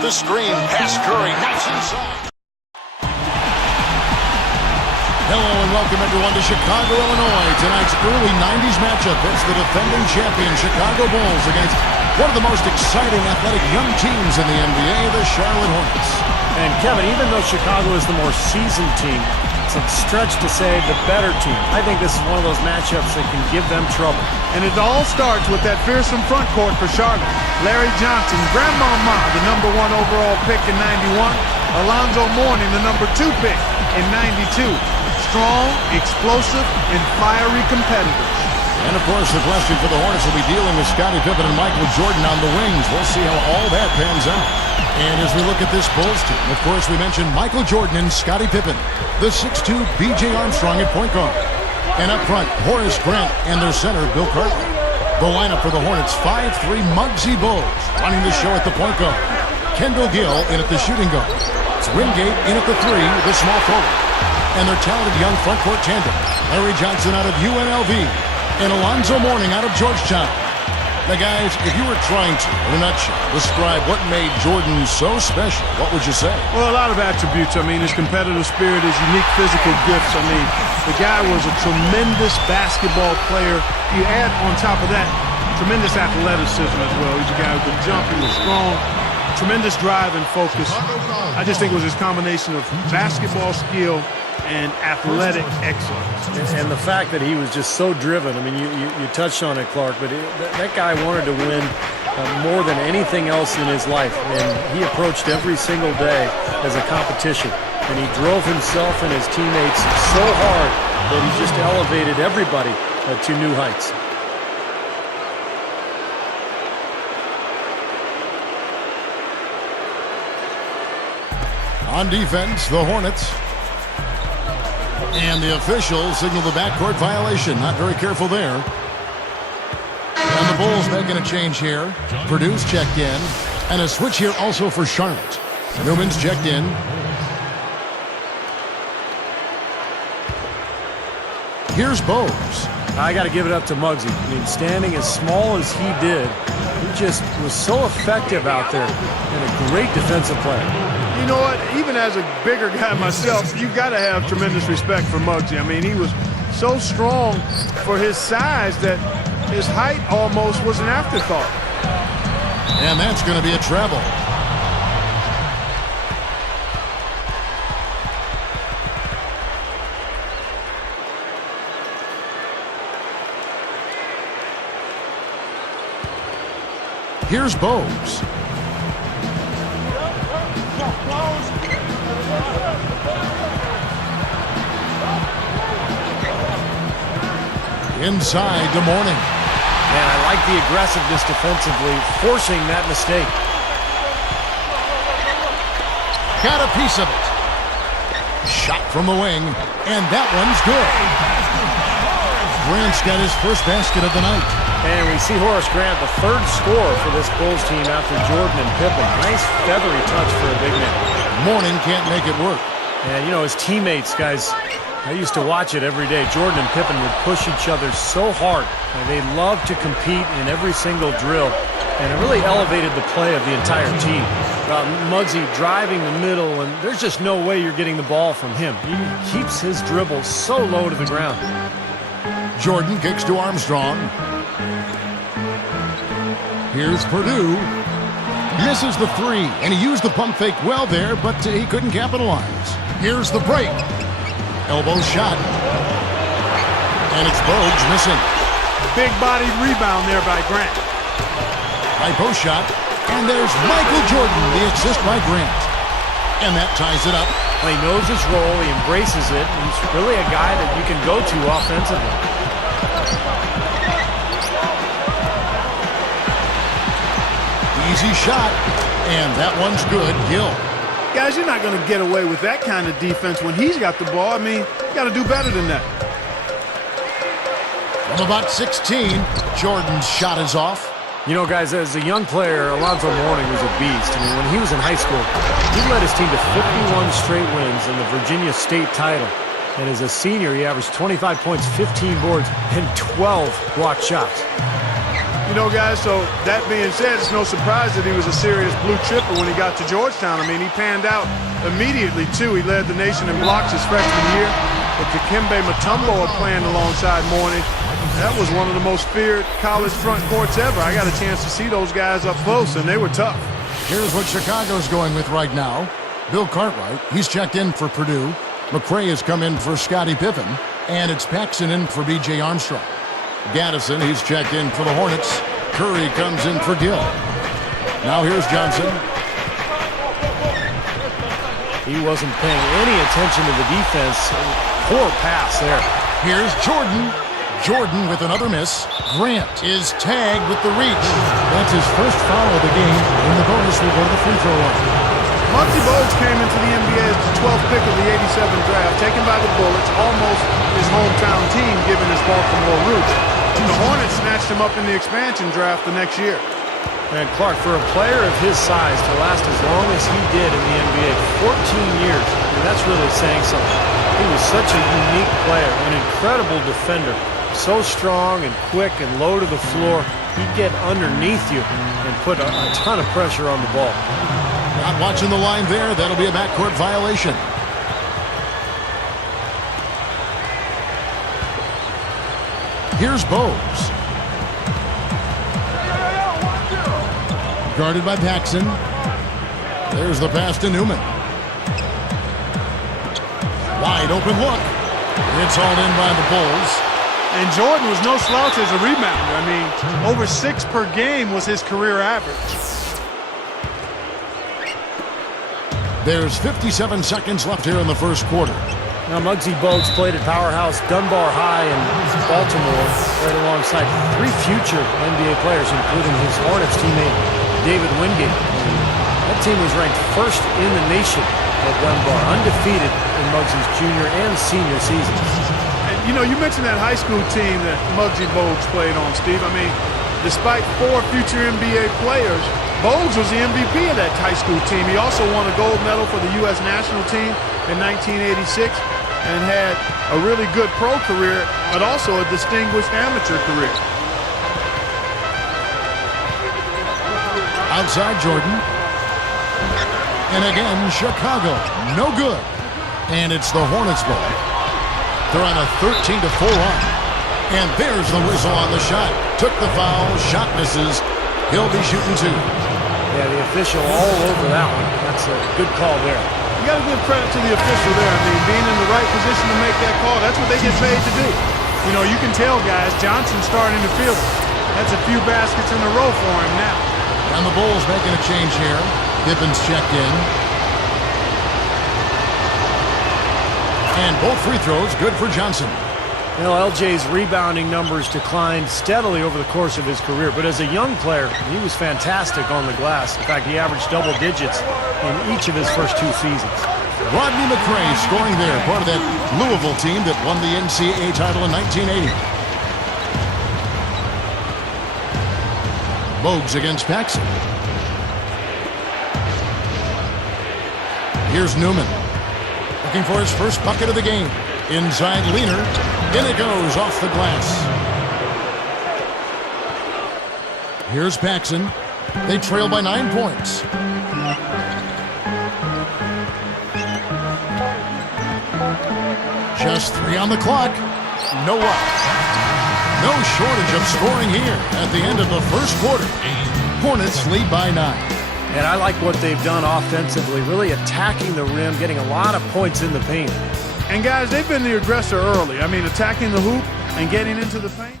the screen. Pass Curry. Nice inside. Hello and welcome everyone to Chicago, Illinois. Tonight's early 90s matchup. It's the defending champion Chicago Bulls against one of the most exciting athletic young teams in the NBA, the Charlotte Hornets. And Kevin, even though Chicago is the more seasoned team, it's a stretch to say the better team. I think this is one of those matchups that can give them trouble. And it all starts with that fearsome front court for Charlotte. Larry Johnson, Grandmama, the #1 overall pick in '91. Alonzo Mourning, the #2 pick in '92. Strong, explosive, and fiery competitors. And, of course, the question for the Hornets will be dealing with Scottie Pippen and Michael Jordan on the wings. We'll see how all that pans out. And as we look at this Bulls team, of course, we mentioned Michael Jordan and Scottie Pippen, the 6'2" B.J. Armstrong at point guard. And up front, Horace Grant and their center, Bill Cartwright. The lineup for the Hornets, 5'3" Muggsy Bogues running the show at the point guard. Kendall Gill in at the shooting guard. It's Wingate in at the 3, the small forward. And their talented young front court tandem, Larry Johnson out of UNLV and Alonzo Mourning out of Georgetown. Now, guys, if you were trying to, in a nutshell, describe what made Jordan so special, what would you say? Well, a lot of attributes. I mean, his competitive spirit, his unique physical gifts. I mean, the guy was a tremendous basketball player. You add on top of that, tremendous athleticism as well. He's a guy who could jump, he was strong, tremendous drive and focus. I just think it was his combination of basketball skill and athletic excellence. And the fact that he was just so driven. I mean, you touched on it, Clark, but that guy wanted to win more than anything else in his life. And he approached every single day as a competition. And he drove himself and his teammates so hard that he just elevated everybody to new heights. On defense, the Hornets. And the officials signal the backcourt violation. Not very careful there. And the Bulls making a change here. Purdue's checked in. And a switch here also for Charlotte. Newman's checked in. Here's Bogues. I got to give it up to Muggsy. I mean, standing as small as he did, he just was so effective out there and a great defensive player. You know what? Even as a bigger guy myself, you've got to have tremendous respect for Muggsy. I mean, he was so strong for his size that his height almost was an afterthought. And that's going to be a travel. Here's Bogues. Inside to Mourning. Man, I like the aggressiveness defensively, forcing that mistake. Got a piece of it. Shot from the wing, and that one's good. Grant's got his first basket of the night. And we see Horace Grant, the third scorer for this Bulls team after Jordan and Pippen. Nice feathery touch for a big man. Mourning can't make it work. And, you know, his teammates, guys, I used to watch it every day. Jordan and Pippen would push each other so hard. They loved to compete in every single drill. And it really elevated the play of the entire team. Muggsy driving the middle, and there's just no way you're getting the ball from him. He keeps his dribble so low to the ground. Jordan kicks to Armstrong. Here's Purdue. Misses the 3, and he used the pump fake well there, but he couldn't capitalize. Here's the break. Elbow shot. And it's Bogues missing. Big body rebound there by Grant. High post shot. And there's Michael Jordan, the assist by Grant. And that ties it up. Well, he knows his role. He embraces it. He's really a guy that you can go to offensively. Easy shot. And that one's good. Gill. Guys, you're not going to get away with that kind of defense when he's got the ball. I mean, you got to do better than that. From about 16, Jordan's shot is off. You know, guys, as a young player, Alonzo Mourning was a beast. I mean, when he was in high school, he led his team to 51 straight wins in the Virginia State title. And as a senior, he averaged 25 points, 15 boards, and 12 blocked shots. You know, guys, so that being said, it's no surprise that he was a serious blue chipper when he got to Georgetown. I mean, he panned out immediately, too. He led the nation in blocks his freshman year. But Dikembe Mutombo playing alongside Mourney, that was one of the most feared college front courts ever. I got a chance to see those guys up close, and they were tough. Here's what Chicago's going with right now. Bill Cartwright, he's checked in for Purdue. McRae has come in for Scottie Pippen. And it's Paxson in for B.J. Armstrong. Gaddison, he's checked in for the Hornets. Curry comes in for Gill. Now here's Johnson. He wasn't paying any attention to the defense. Poor pass there. Here's Jordan. Jordan with another miss. Grant is tagged with the reach. That's his first foul of the game, and the bonus will go to the free throw line. Muggsy Bogues came into the NBA as the 12th pick of the '87 draft, taken by the Bullets, almost his hometown team given his Baltimore roots. But the Hornets snatched him up in the expansion draft the next year. And Clark, for a player of his size to last as long as he did in the NBA, 14 years, I mean, that's really saying something. He was such a unique player, an incredible defender. So strong and quick and low to the floor. He'd get underneath you and put a ton of pressure on the ball. Not watching the line there. That'll be a backcourt violation. Here's Bogues. Guarded by Paxson. There's the pass to Newman. Wide open look. It's all in by the Bulls. And Jordan was no slouch as a rebounder. I mean, over 6 per game was his career average. There's 57 seconds left here in the first quarter. Now, Muggsy Bogues played at Powerhouse Dunbar High in Baltimore, right alongside 3 future NBA players, including his Hornets teammate, David Wingate. That team was ranked first in the nation at Dunbar, undefeated in Muggsy's junior and senior seasons. And, you know, you mentioned that high school team that Muggsy Bogues played on, Steve. I mean, despite 4 future NBA players, Bogues was the MVP of that high school team. He also won a gold medal for the U.S. national team in 1986 and had a really good pro career, but also a distinguished amateur career. Outside Jordan. And again, Chicago. No good. And it's the Hornets ball. They're on a 13-4 run. And there's the whistle on the shot. Took the foul. Shot misses. He'll be shooting 2. Yeah, the official all over that one. That's a good call there. You got to give credit to the official there. I mean, being in the right position to make that call, that's what they get paid to do. You know, you can tell, guys, Johnson's starting to feel it. That's a few baskets in a row for him now. And the Bulls making a change here. Pippen's checked in. And both free throws good for Johnson. You know, LJ's rebounding numbers declined steadily over the course of his career, but as a young player, he was fantastic on the glass. In fact, he averaged double digits in each of his first 2 seasons. Rodney McRae scoring there, part of that Louisville team that won the NCAA title in 1980. Bogues against Paxson. Here's Newman. Looking for his first bucket of the game. Inside Leaner. In it goes off the glass. Here's Paxson. They trail by 9 points. Just 3 on the clock. No luck. No shortage of scoring here at the end of the first quarter. Hornets lead by 9. And I like what they've done offensively, really attacking the rim, getting a lot of points in the paint. And, guys, they've been the aggressor early. I mean, attacking the hoop and getting into the paint.